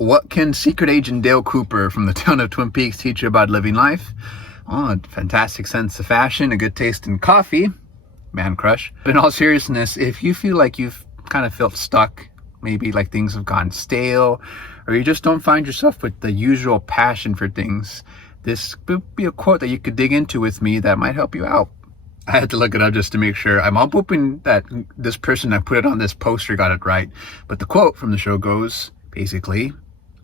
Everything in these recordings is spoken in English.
What can Secret Agent Dale Cooper from the town of Twin Peaks teach you about living life? Oh, a fantastic sense of fashion, a good taste in coffee, man crush. But in all seriousness, if you feel like you've kind of felt stuck, maybe like things have gone stale, or you just don't find yourself with the usual passion for things, this would be a quote that you could dig into with me that might help you out. I had to look it up just to make sure. I'm hoping that this person that put it on this poster got it right. But the quote from the show goes, basically,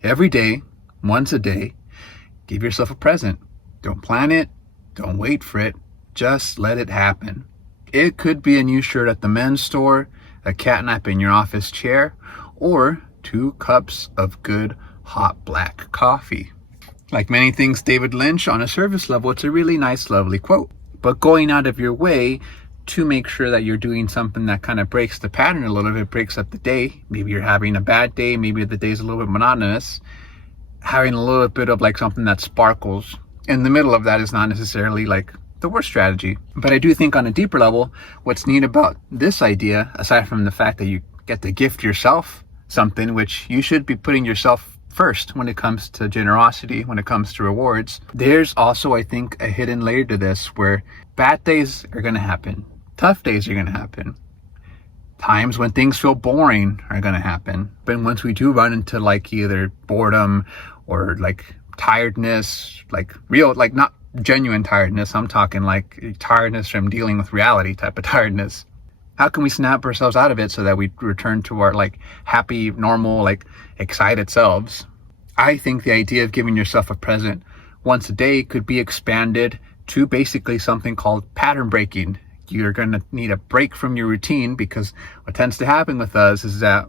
every day, once a day, give yourself a present. Don't plan it. Don't wait for it. Just let it happen. It could be a new shirt at the men's store, a catnap in your office chair, or 2 cups of good hot black coffee. Like many things David Lynch, on a surface level, it's a really nice, lovely quote. But going out of your way to make sure that you're doing something that kind of breaks the pattern a little bit, breaks up the day. Maybe you're having a bad day. Maybe the day's a little bit monotonous. Having a little bit of like something that sparkles in the middle of that is not necessarily like the worst strategy. But I do think on a deeper level, what's neat about this idea, aside from the fact that you get to gift yourself something, which you should be putting yourself first when it comes to generosity, when it comes to rewards, there's also, I think, a hidden layer to this where bad days are going to happen. Tough days are going to happen. Times when things feel boring are going to happen. But once we do run into like either boredom or like tiredness, like real, like not genuine tiredness, I'm talking like tiredness from dealing with reality type of tiredness. How can we snap ourselves out of it so that we return to our like happy, normal, like excited selves? I think the idea of giving yourself a present once a day could be expanded to basically something called pattern breaking. You're going to need a break from your routine, because what tends to happen with us is that,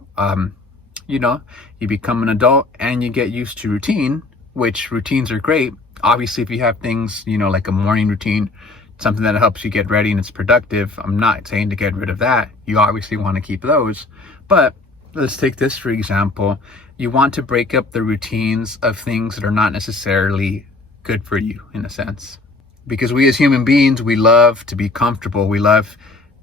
you become an adult and you get used to routine, which routines are great. Obviously, if you have things, like a morning routine, something that helps you get ready and it's productive, I'm not saying to get rid of that. You obviously want to keep those. But let's take this for example. You want to break up the routines of things that are not necessarily good for you, in a sense. Because we as human beings, we love to be comfortable. We love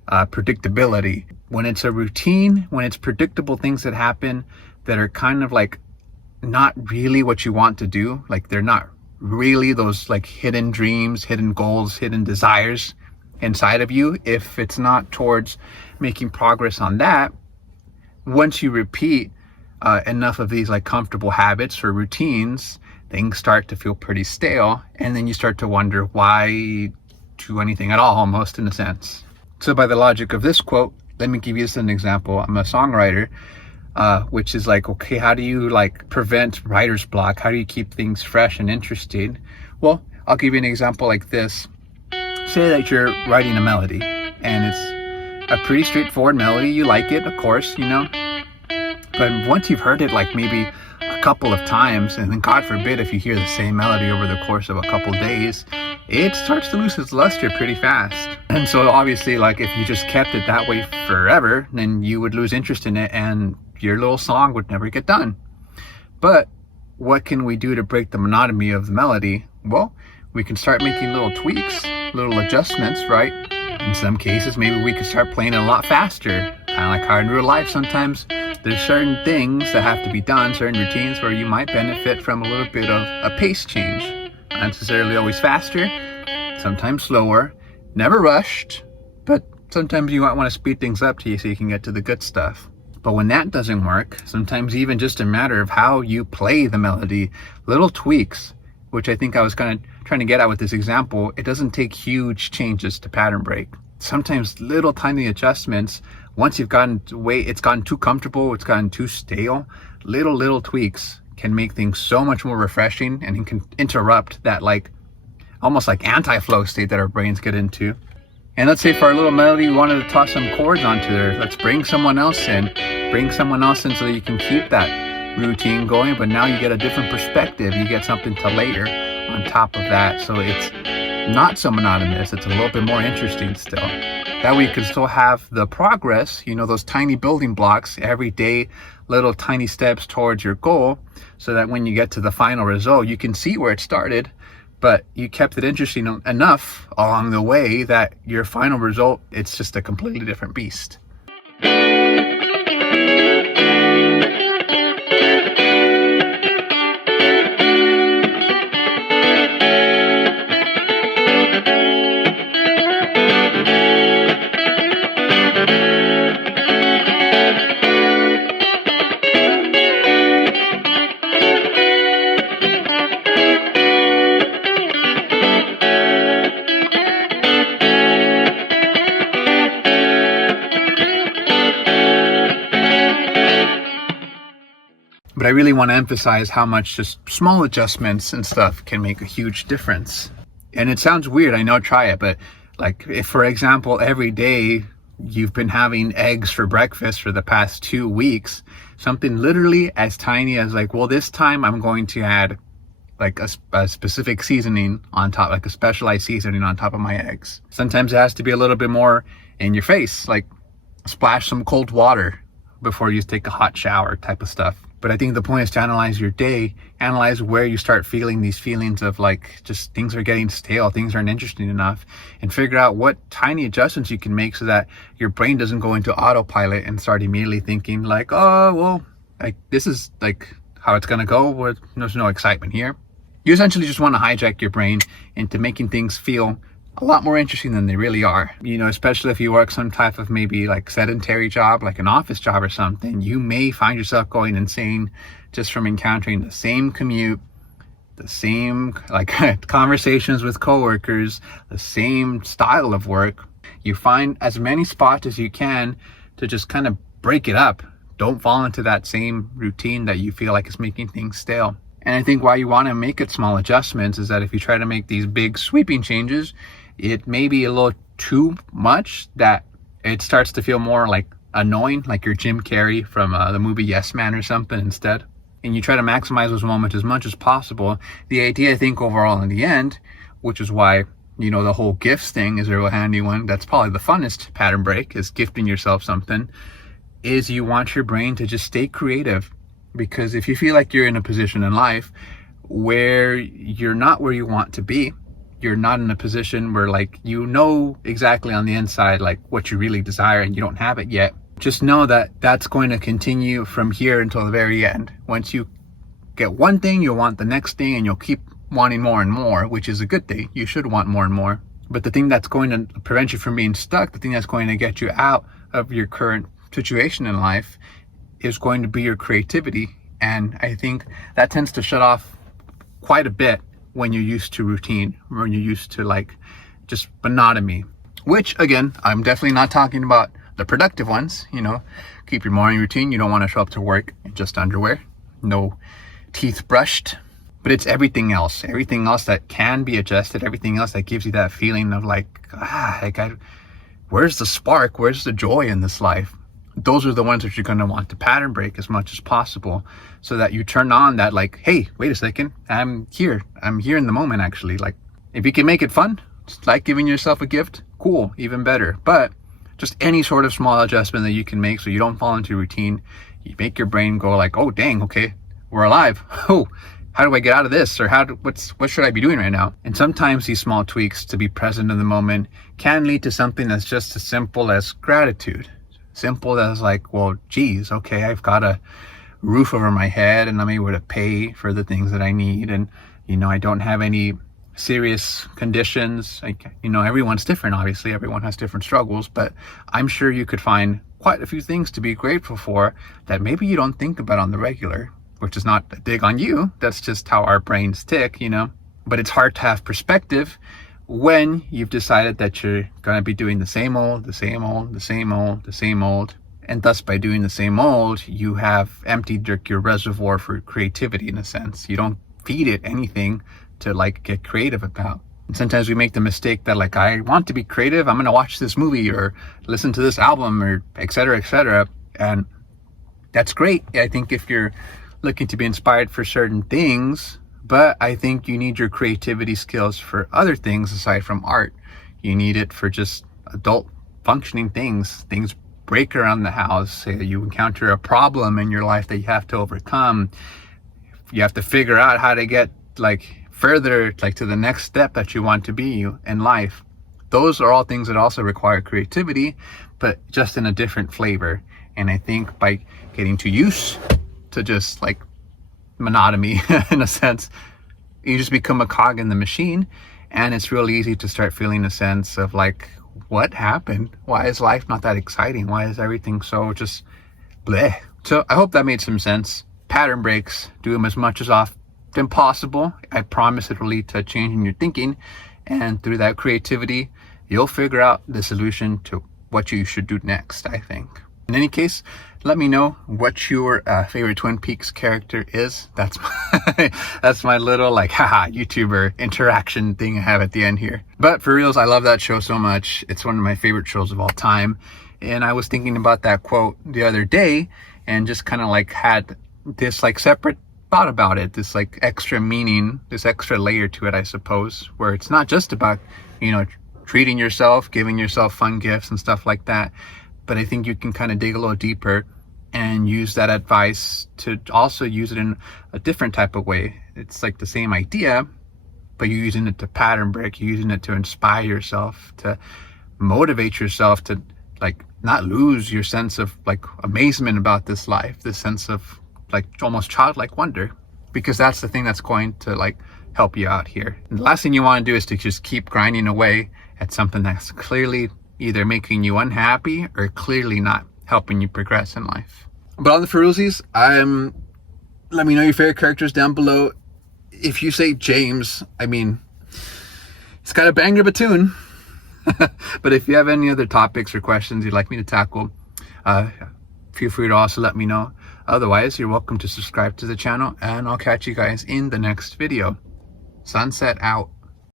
predictability. When it's a routine, when it's predictable things that happen that are kind of like not really what you want to do, like they're not really those like hidden dreams, hidden goals, hidden desires inside of you, if it's not towards making progress on that, once you repeat enough of these like comfortable habits or routines, things start to feel pretty stale, and then you start to wonder why do anything at all, almost, in a sense. So by the logic of this quote, let me give you this an example. I'm a songwriter, which is like, okay, how do you like prevent writer's block? How do you keep things fresh and interesting? Well, I'll give you an example like this. Say that you're writing a melody and it's a pretty straightforward melody. You like it, of course, but once you've heard it like maybe a couple of times, and then God forbid if you hear the same melody over the course of a couple of days, it starts to lose its luster pretty fast. And so obviously, like if you just kept it that way forever, then you would lose interest in it and your little song would never get done. But what can we do to break the monotony of the melody? Well, we can start making little tweaks, little adjustments, right? In some cases, maybe we could start playing it a lot faster. Kind of like how in real life, sometimes there's certain things that have to be done, certain routines where you might benefit from a little bit of a pace change. Not necessarily always faster, sometimes slower, never rushed, but sometimes you might want to speed things up to you so you can get to the good stuff. But when that doesn't work, sometimes even just a matter of how you play the melody, little tweaks, which I think I was kind of trying to get at with this example, it doesn't take huge changes to pattern break. Sometimes little tiny adjustments, once you've gotten it's gotten too comfortable, it's gotten too stale, little tweaks can make things so much more refreshing, and it can interrupt that like almost like anti-flow state that our brains get into. And let's say for our little melody, we wanted to toss some chords onto there. Let's bring someone else in so that you can keep that routine going, but now you get a different perspective. You get something to layer on top of that. So it's not so monotonous. It's a little bit more interesting still. That way you can still have the progress, those tiny building blocks every day, little tiny steps towards your goal, so that when you get to the final result, you can see where it started, but you kept it interesting enough along the way that your final result, it's just a completely different beast. But I really want to emphasize how much just small adjustments and stuff can make a huge difference. And it sounds weird, I know, try it, but like if, for example, every day you've been having eggs for breakfast for the past 2 weeks, something literally as tiny as like, well, this time I'm going to add like a specific seasoning on top, like a specialized seasoning on top of my eggs. Sometimes it has to be a little bit more in your face, like splash some cold water before you take a hot shower type of stuff. But I think the point is to analyze your day, analyze where you start feeling these feelings of like just things are getting stale, things aren't interesting enough, and figure out what tiny adjustments you can make so that your brain doesn't go into autopilot and start immediately thinking like, oh, well, like this is like how it's gonna go, there's no excitement here. You essentially just want to hijack your brain into making things feel a lot more interesting than they really are. You know, especially if you work some type of maybe like sedentary job, like an office job or something, you may find yourself going insane just from encountering the same commute, the same like conversations with coworkers, the same style of work. You find as many spots as you can to just kind of break it up. Don't fall into that same routine that you feel like is making things stale. And I think why you want to make it small adjustments is that if you try to make these big sweeping changes, it may be a little too much that it starts to feel more like annoying, like you're Jim Carrey from the movie Yes Man or something instead. And you try to maximize those moments as much as possible. The idea, I think, overall in the end, which is why, you know, the whole gifts thing is a real handy one. That's probably the funnest pattern break, is gifting yourself something, is you want your brain to just stay creative. Because if you feel like you're in a position in life where you're not where you want to be, you're not in a position where like you know exactly on the inside like what you really desire and you don't have it yet, just know that that's going to continue from here until the very end. Once you get one thing, you'll want the next thing, and you'll keep wanting more and more, which is a good thing. You should want more and more. But the thing that's going to prevent you from being stuck, the thing that's going to get you out of your current situation in life, is going to be your creativity. And I think that tends to shut off quite a bit when you're used to routine, when you're used to like just monotony, which again, I'm definitely not talking about the productive ones. You know, keep your morning routine. You don't want to show up to work in just underwear, no teeth brushed. But it's everything else that can be adjusted, everything else that gives you that feeling of like, where's the spark, where's the joy in this life? Those are the ones that you're going to want to pattern break as much as possible, so that you turn on that like, hey, wait a second, I'm here in the moment. Actually, like if you can make it fun, just like giving yourself a gift, cool, even better. But just any sort of small adjustment that you can make so you don't fall into routine, you make your brain go like, oh dang, okay, we're alive. Oh, how do I get out of this? Or what should I be doing right now? And sometimes these small tweaks to be present in the moment can lead to something that's just as simple as gratitude. Simple as like, well, geez, okay, I've got a roof over my head and I'm able to pay for the things that I need. And, you know, I don't have any serious conditions. Like, you know, everyone's different, obviously. Everyone has different struggles, but I'm sure you could find quite a few things to be grateful for that maybe you don't think about on the regular, which is not a dig on you. That's just how our brains tick, you know. But it's hard to have perspective when you've decided that you're going to be doing the same old, and thus by doing the same old, you have emptied your reservoir for creativity in a sense. You don't feed it anything to like get creative about. And sometimes we make the mistake that like, I want to be creative, I'm going to watch this movie or listen to this album or et cetera, and that's great. I think if you're looking to be inspired for certain things, but I think you need your creativity skills for other things aside from art. You need it for just adult functioning things break around the house. Say you encounter a problem in your life that you have to overcome. You have to figure out how to get like further, like to the next step that you want to be in life. Those are all things that also require creativity, but just in a different flavor. And I think by getting too used to just like monotony in a sense, you just become a cog in the machine, and it's real easy to start feeling a sense of like, what happened? Why is life not that exciting? Why is everything so just bleh? So I hope that made some sense. Pattern breaks, do them as much as often possible. I promise it will lead to a change in your thinking, and through that creativity, you'll figure out the solution to what you should do next, I think. In any case, let me know what your favorite Twin Peaks character is. That's my little like haha YouTuber interaction thing I have at the end here. But for reals, I love that show so much. It's one of my favorite shows of all time. And I was thinking about that quote the other day and just kind of like had this like separate thought about it, this like extra meaning, this extra layer to it, I suppose, where it's not just about, you know, treating yourself, giving yourself fun gifts and stuff like that. But I think you can kind of dig a little deeper and use that advice to also use it in a different type of way. It's like the same idea, but you're using it to pattern break, you're using it to inspire yourself, to motivate yourself to like not lose your sense of like amazement about this life, this sense of like almost childlike wonder, because that's the thing that's going to like help you out here. And the last thing you want to do is to just keep grinding away at something that's clearly either making you unhappy or clearly not helping you progress in life. But on the Feruzis, let me know your favorite characters down below. If you say James, I mean, it's got a banger of a tune. But if you have any other topics or questions you'd like me to tackle, feel free to also let me know. Otherwise, you're welcome to subscribe to the channel, and I'll catch you guys in the next video. Sunset out.